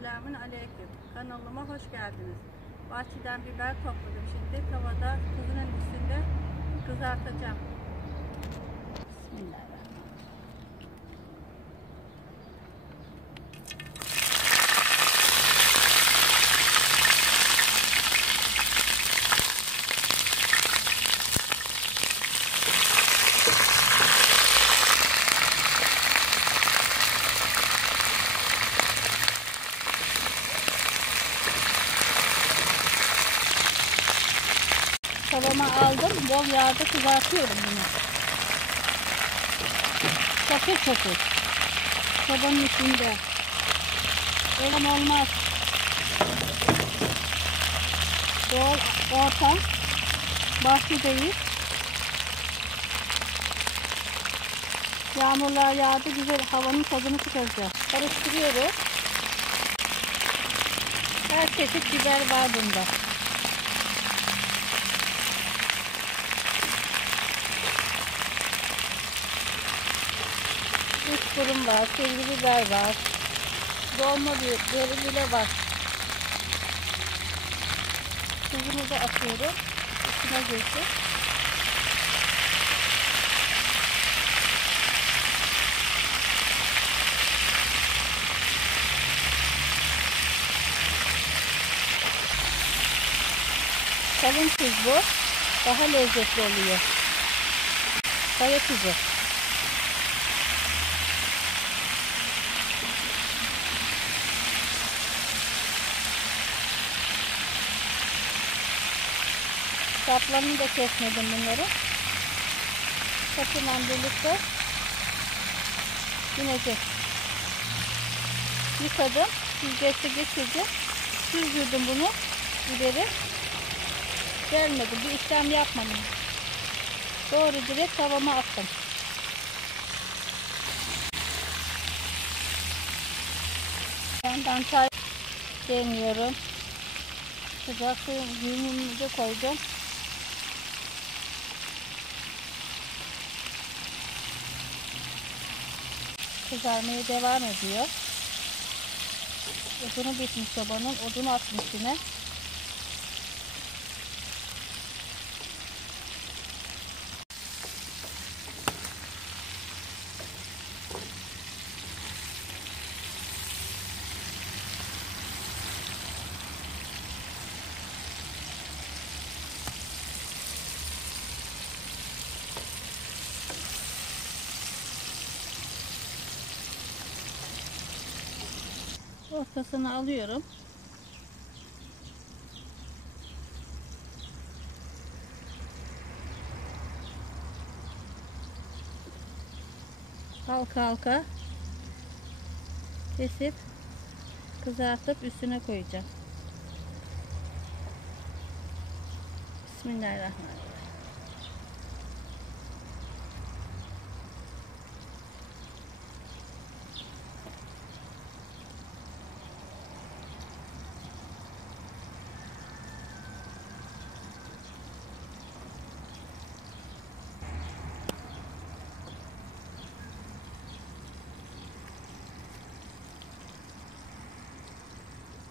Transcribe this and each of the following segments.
Selamun aleyküm. Kanalıma hoş geldiniz. Bahçeden biber topladım. Şimdi tavada kızının üstünde kızartacağım. Bismillahirrahmanirrahim. Tavama aldım. Bol yağda kızartıyorum bunu. Çakır çakır. Tavanın içinde. Öyle olmaz. Doğal ortam. Bahçedeyiz. Yağmurlar yağdı. Güzel havanın tadını çıkaracağız. Karıştırıyoruz. Her çeşit biber var bunda. Kuşburun var, sivri biber var, dolma biberi bile var. Tuzunu da atıyorum, üstüne girsin. Kalın tuz bu, daha lezzetli oluyor. Kaya tuzu. Saplarını da kesmedim bunları. Sapıyla birlikte inecek. Yıkadım. Süzgeçte geçirdim. Süzdürdüm bunu. Biberi. Gelmedi. Bir işlem yapmadım. Doğru direkt tavama attım. Yandan çay demliyorum. Sıcak suyumu da koydum. Kızarmaya devam ediyor. Odunu bitmiş sobanın. Odunu atmış yine. Ortasını alıyorum. Halka halka kesip kızartıp üstüne koyacağım. Bismillahirrahmanirrahim.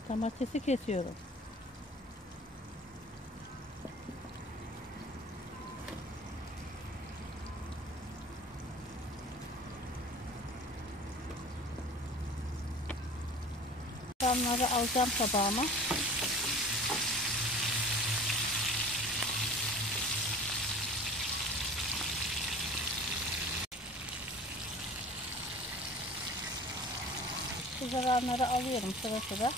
Domatesi kesiyorum. Soğanları alacağım tabağıma. Kızaranları alıyorum sıra sıra.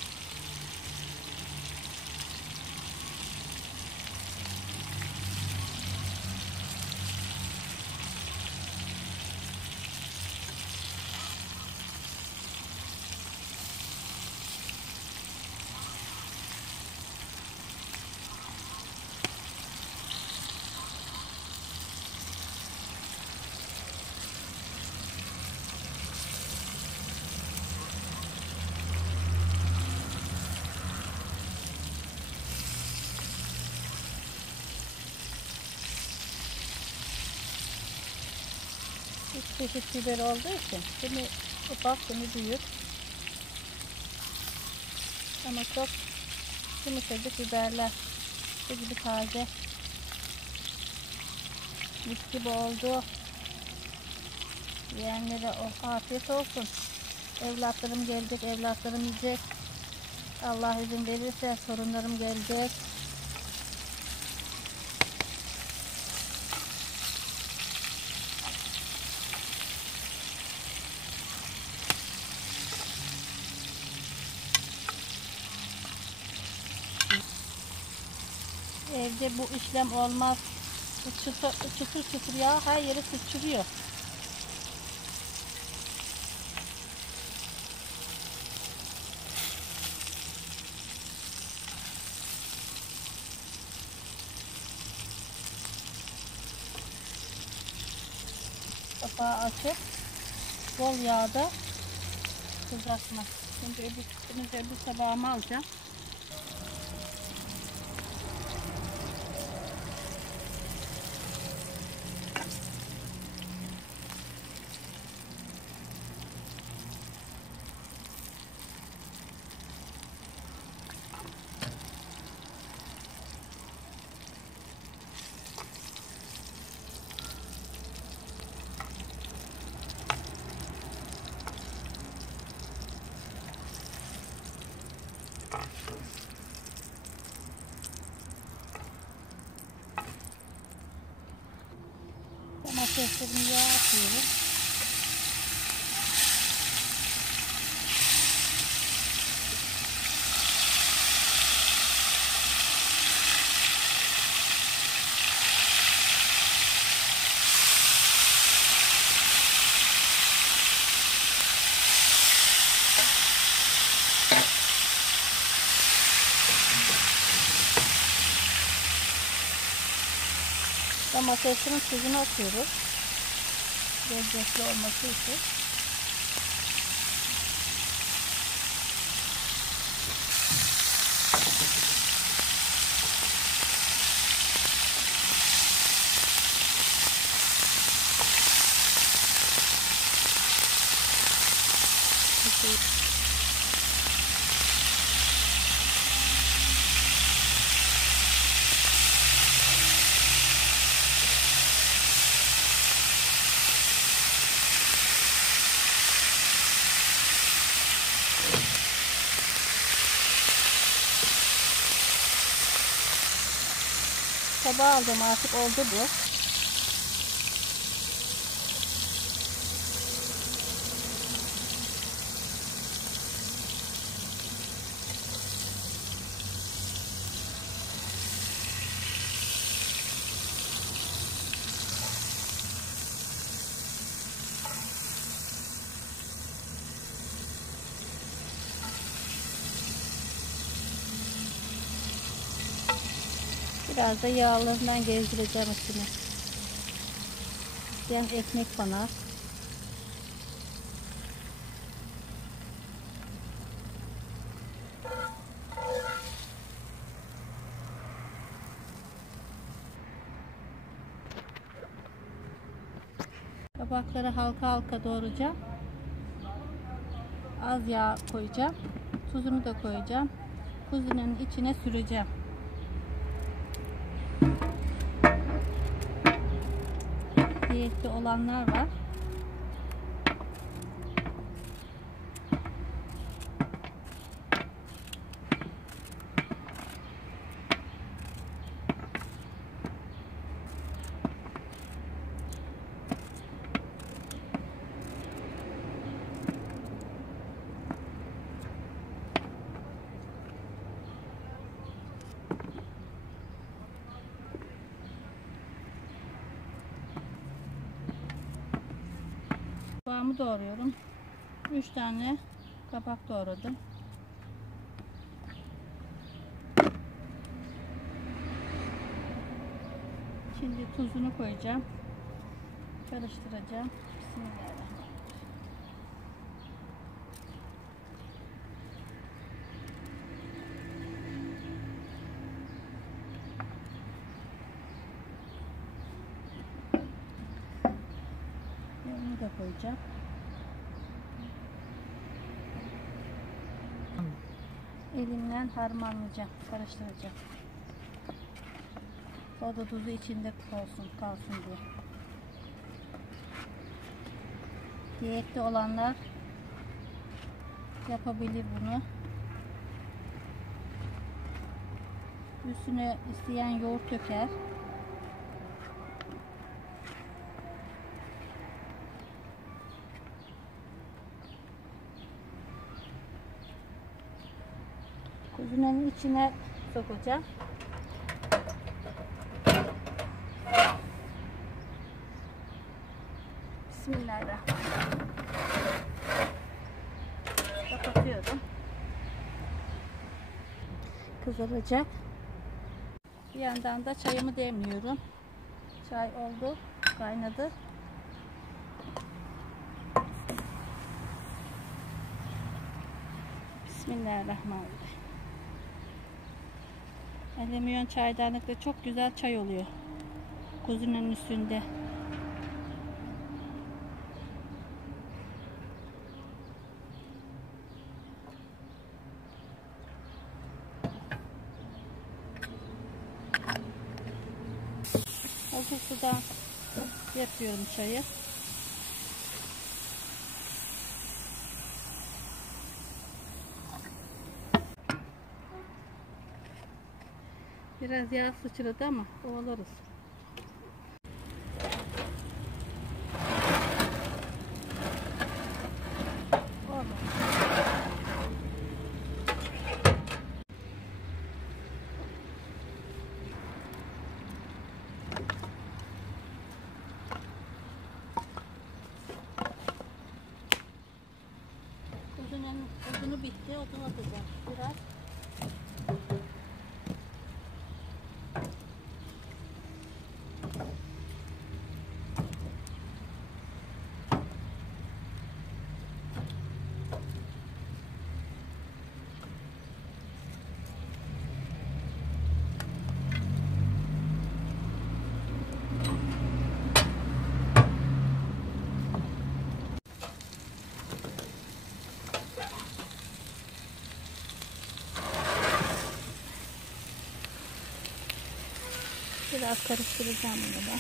Üç çeşit biber olduğu için kimi ufak kimi büyük. Ama çok yumuşacık biberler. Bu gibi taze. Mis gibi oldu. Yiyenlere afiyet olsun. Evlatlarım gelecek, evlatlarım yiyecek. Allah izin verirse sorunlarım gelecek. Evde bu işlem olmaz. Çıtır çıtır ya, her yeri sıçrıyor. Kapağı açıp bol yağda kızartma. Şimdi öbür tabağıma alacağım. Domateslerimi yağ atıyorum. Domatesin tuzunu atıyoruz. Lezzetli olması için. Tabağa aldım, artık oldu bu. Biraz da yağlarından gezdireceğim üstüne. İsteyen ekmek bana. Kabakları halka halka doğrayacağım. Az yağ koyacağım. Tuzunu da koyacağım. Kuzunun içine süreceğim. Diyetli olanlar var. Kabağımı doğruyorum. 3 tane kabak doğradım. Şimdi tuzunu koyacağım. Karıştıracağım. Bismillahirrahmanirrahim. Bunu da koyacağım. Elimle harmanlayacağım, karıştıracağım. Tadı tuzu içinde kalsın diye. Diyette olanlar yapabilir bunu. Üstüne isteyen yoğurt döker. Kuzunun içine sokacağım. Bismillahirrahmanirrahim. Kapatıyorum. Kızaracak. Bir yandan da çayımı demliyorum. Çay oldu, kaynadı. Bismillahirrahmanirrahim. Alüminyum çaydanlıkta çok güzel çay oluyor. Kuzunun üstünde. Hazır sudan yapıyorum çayı. Biraz yağ sıçradı ama ovalarız. Odunu bitti, odun atacağım biraz. Biraz karıştıracağım bunu da.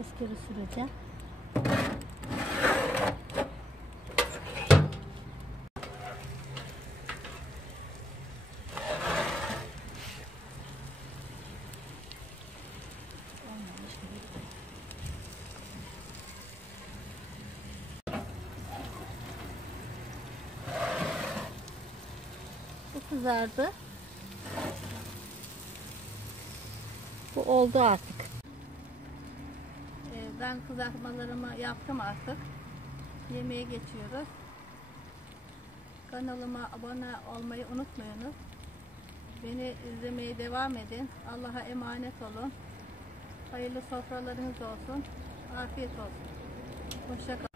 Eskeri süreceğim. Bu kızardı. Bu oldu artık. Ben kızartmalarımı yaptım artık. Yemeğe geçiyoruz. Kanalıma abone olmayı unutmayınız. Beni izlemeye devam edin. Allah'a emanet olun. Hayırlı sofralarınız olsun. Afiyet olsun. Hoşça kalın.